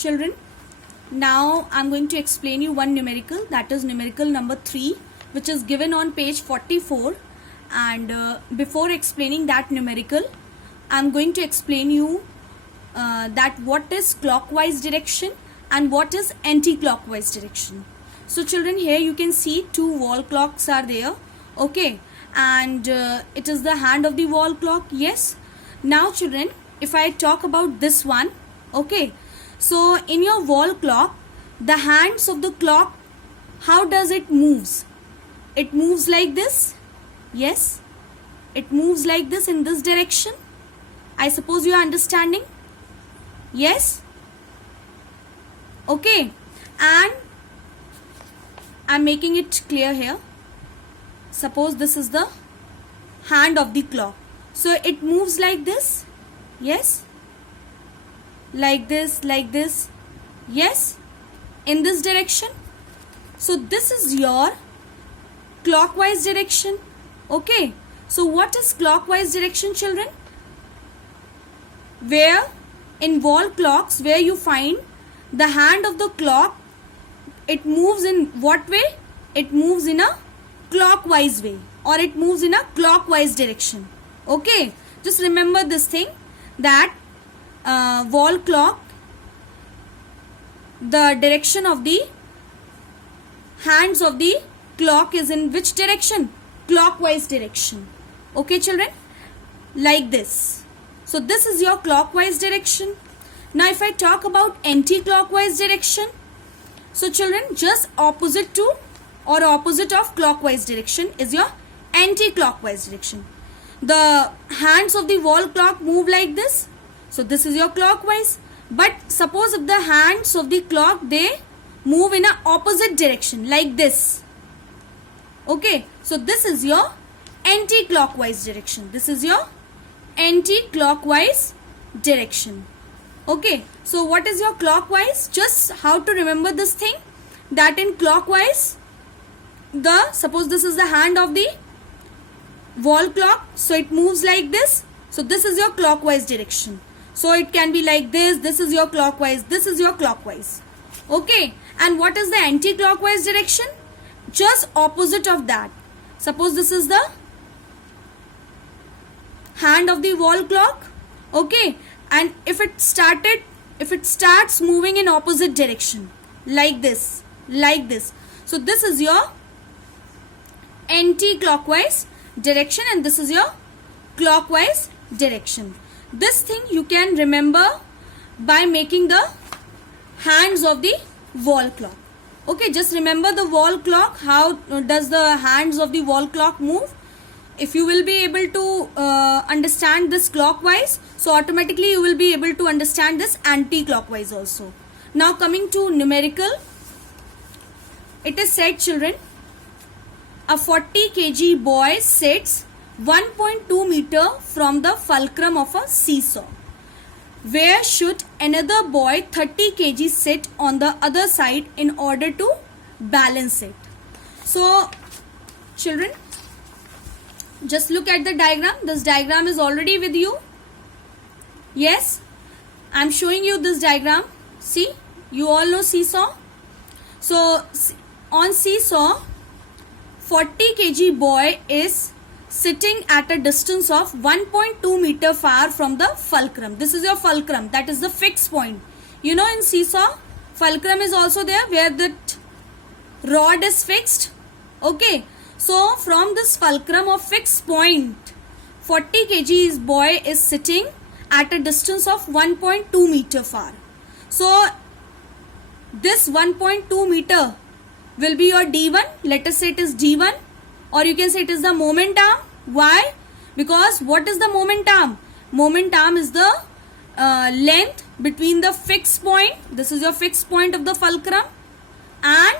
Children, now I'm going to explain you one numerical, that is numerical number 3, which is given on page 44. And before explaining that numerical, I'm going to explain you that what is clockwise direction and what is anti-clockwise direction. So children, here you can see two wall clocks are there, okay, and it is the hand of the wall clock. Yes. Now children, if I talk about this one, okay, so in your wall clock, the hands of the clock, how does it moves? It moves like this. Yes, it moves like this in this direction. I suppose you are understanding. Yes, okay, and I'm making it clear here. Suppose this is the hand of the clock, so it moves like this. Yes, like this, yes, in this direction. So this is your clockwise direction. Okay, so what is clockwise direction, children? Where in wall clocks, where you find the hand of the clock, it moves in what way? It moves in a clockwise way, or it moves in a clockwise direction. Okay, just remember this thing, that wall clock, the direction of the hands of the clock is in which direction? Clockwise direction. Okay children, like this. So this is your clockwise direction. Now if I talk about anti-clockwise direction, so children, just opposite to or opposite of clockwise direction is your anti-clockwise direction. The hands of the wall clock move like this, so this is your clockwise. But suppose if the hands of the clock, they move in a opposite direction like this, okay, so this is your anti-clockwise direction. This is your anti-clockwise direction. Okay, so what is your clockwise? Just how to remember this thing, that in clockwise, suppose this is the hand of the wall clock, so it moves like this, so this is your clockwise direction. So it can be like this. This is your clockwise, this is your clockwise. Okay, and what is the anti-clockwise direction? Just opposite of that. Suppose this is the hand of the wall clock, okay, and if it starts moving in opposite direction like this, so this is your anti-clockwise direction and this is your clockwise direction. This thing you can remember by making the hands of the wall clock. Okay, just remember the wall clock, how does the hands of the wall clock move. If you will be able to understand this clockwise, so automatically you will be able to understand this anti-clockwise also. Now coming to numerical, it is said, children, a 40 kg boy sits 1.2 meter from the fulcrum of a seesaw. Where should another boy 30 kg sit on the other side in order to balance it? So children, just look at the diagram. This diagram is already with you. Yes, I am showing you this diagram. See, you all know seesaw. So on seesaw, 40 kg boy is sitting at a distance of 1.2 meter far from the fulcrum. This is your fulcrum, that is the fixed point. You know, in seesaw, fulcrum is also there where the rod is fixed. Okay, so from this fulcrum of fixed point, 40 kg boy is sitting at a distance of 1.2 meter far. So this 1.2 meter will be your D1. Let us say it is D1, or you can say it is the moment arm. Why? Because what is the moment arm? Moment arm is the length between the fixed point, this is your fixed point of the fulcrum, and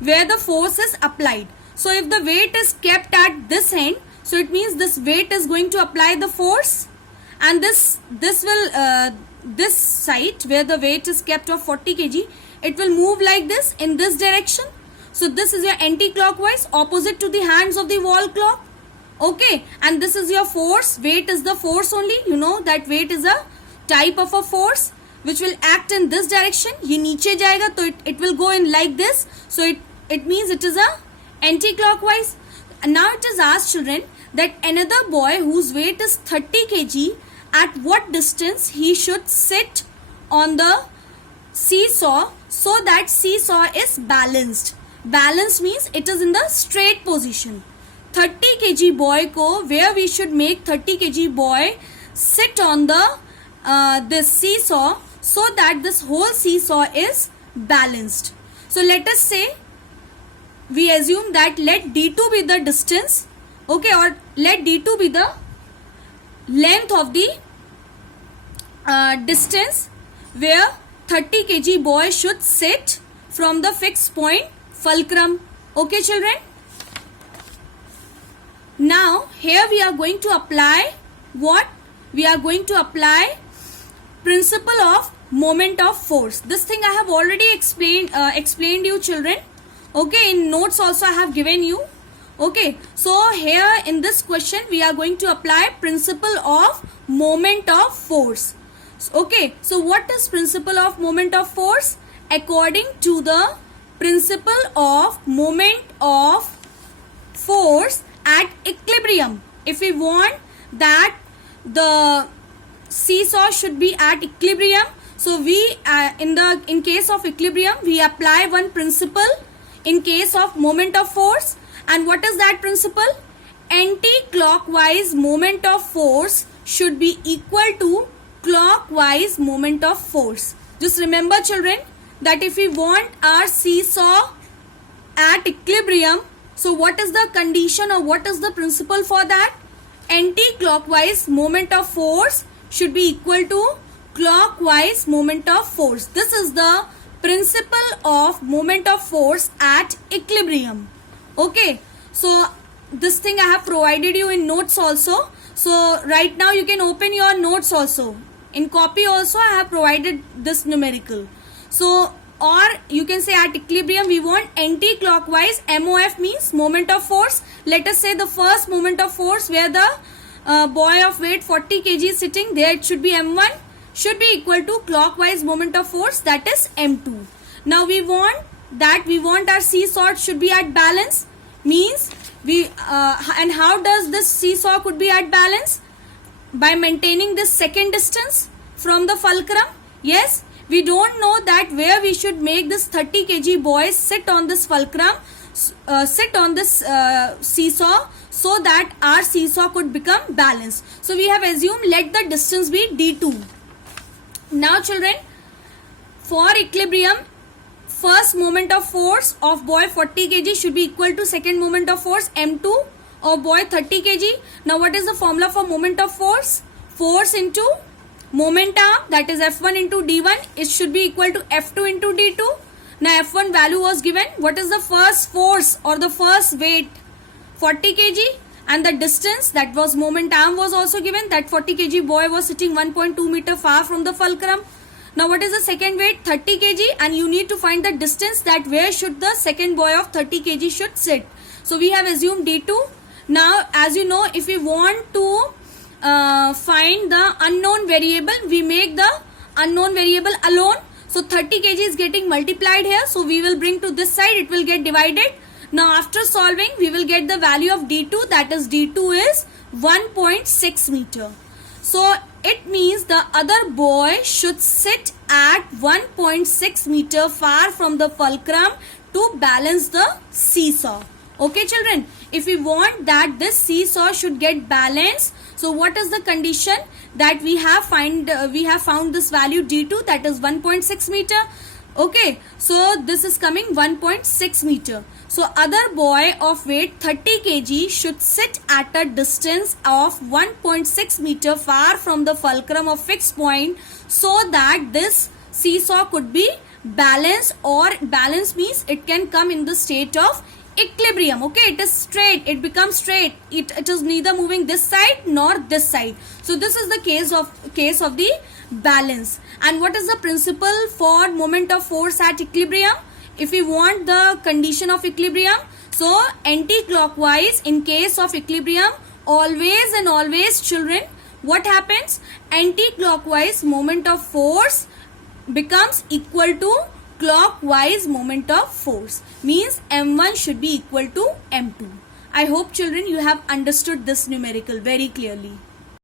where the force is applied. So if the weight is kept at this end, so it means this weight is going to apply the force, and this side where the weight is kept of 40 kg, it will move like this in this direction. So this is your anti-clockwise, opposite to the hands of the wall clock. Okay, and this is your force. Weight is the force only. You know that weight is a type of a force. which will act in this direction, ये नीचे जाएगा तो it will go in like this, so it means it is a anti-clockwise. And now it is asked children that another boy whose weight is 30 kg, at what distance he should sit on the seesaw so that seesaw is balanced. Balance means it is in the straight position. 30 kg boy ko, where we should make 30 kg boy sit on the this seesaw so that this whole seesaw is balanced. So let us say, we assume that let d2 be the distance, okay, or let d2 be the length of the distance where 30 kg boy should sit from the fixed point fulcrum. Okay children, now here we are going to apply what? We are going to apply principle of moment of force. This thing I have already explained you children. Okay, in notes also I have given you. Okay, so here in this question we are going to apply principle of moment of force. Okay, so what is principle of moment of force? According to the principle of moment of force at equilibrium, if we want that the seesaw should be at equilibrium, so we in case of equilibrium we apply one principle in case of moment of force. And what is that principle? Anti-clockwise moment of force should be equal to clockwise moment of force. Just remember children that if we want our seesaw at equilibrium, so what is the condition or what is the principle for that? Anti-clockwise moment of force should be equal to clockwise moment of force. This is the principle of moment of force at equilibrium. Okay, so this thing I have provided you in notes also. So right now you can open your notes also. In copy also I have provided this numerical. So, or you can say at equilibrium we want anti-clockwise. MOF means moment of force. Let us say the first moment of force where the boy of weight 40 kg is sitting, there it should be M1, should be equal to clockwise moment of force, that is M2. Now we want our seesaw should be at balance, means we and how does this seesaw could be at balance? By maintaining this second distance from the fulcrum. Yes, we don't know that where we should make this 30 kg boy sit on this fulcrum, sit on this seesaw, so that our seesaw could become balanced. So we have assumed let the distance be d2. Now children, for equilibrium, first moment of force of boy 40 kg should be equal to second moment of force M2 of boy 30 kg. Now what is the formula for moment of force? Force into momentum, that is F1 into D1, it should be equal to F2 into D2. Now F1 value was given. What is the first force or the first weight? 40 kg, and the distance, that was momentum, was also given, that 40 kg boy was sitting 1.2 meter far from the fulcrum. Now what is the second weight? 30 kg, and you need to find the distance, that where should the second boy of 30 kg should sit. So we have assumed D2. Now as you know, if we want to find the unknown variable, we make the unknown variable alone. So 30 kg is getting multiplied here, so we will bring to this side, it will get divided. Now after solving, we will get the value of D2, that is D2 is 1.6 meter. So it means the other boy should sit at 1.6 meter far from the fulcrum to balance the seesaw. Okay children, if we want that this seesaw should get balanced, so what is the condition? That we have found this value D2, that is 1.6 meter. Okay, so this is coming 1.6 meter. So other boy of weight 30 kg should sit at a distance of 1.6 meter far from the fulcrum of fixed point, so that this seesaw could be balanced, or balance means it can come in the state of equilibrium. Okay, it is straight, it becomes straight, it is neither moving this side nor this side. So this is the case of the balance. And what is the principle for moment of force at equilibrium? If we want the condition of equilibrium, so anti-clockwise in case of equilibrium, always and always children, what happens? Anti-clockwise moment of force becomes equal to clockwise moment of force. Means M1 should be equal to M2. I hope children you have understood this numerical very clearly.